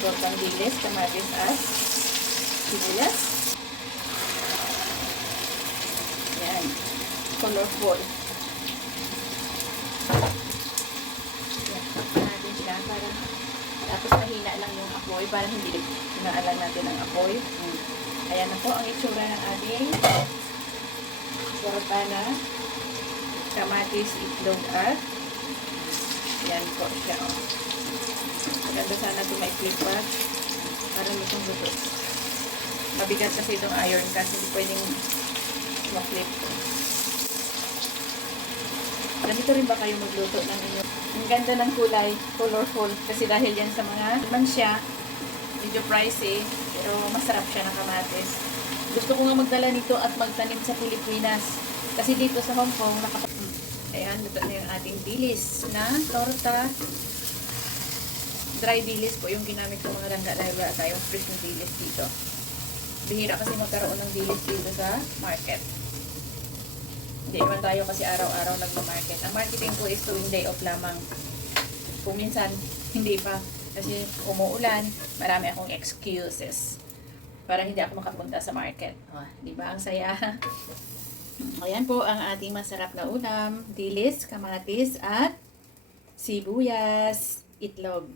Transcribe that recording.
tortang dilis, kamatis at sibuyas. Yan. Colorful. Yan. Takpan natin siya para tapos mahina lang yung apoy para hindi pinaalan natin ang apoy. Ayan na po ang itsura ng ating torta na kamatis, itlog at yan po siya. Maganda sana ito ma-flip pa para lutong-luto. Mabigat kasi itong iron kasi hindi pwedeng ma-flip. Ganito rin ba kayo magluto ng inyo? Ang ganda ng kulay, colorful. Kasi dahil yan sa mga man siya, medyo pricey, pero masarap siya ng kamatis. Gusto ko nga magdala nito at magtanim sa Pilipinas. Kasi dito sa Hong Kong, ayan, luto na yung ating dilis na torta. Dry dilis po yung ginamit ko mga langga dahil wala tayong fresh ng dilis dito. Bihira kasi magkaroon ng dilis dito sa market. Hindi naman tayo kasi araw-araw nagma-market. Ang marketing ko is tuwing day off lamang. Kung minsan, hindi pa. Kasi umuulan, marami akong excuses para hindi ako makapunta sa market. Oh, di ba? Ang saya. Ayan po ang ating masarap na ulam. Dilis, kamatis, at sibuyas, itlog.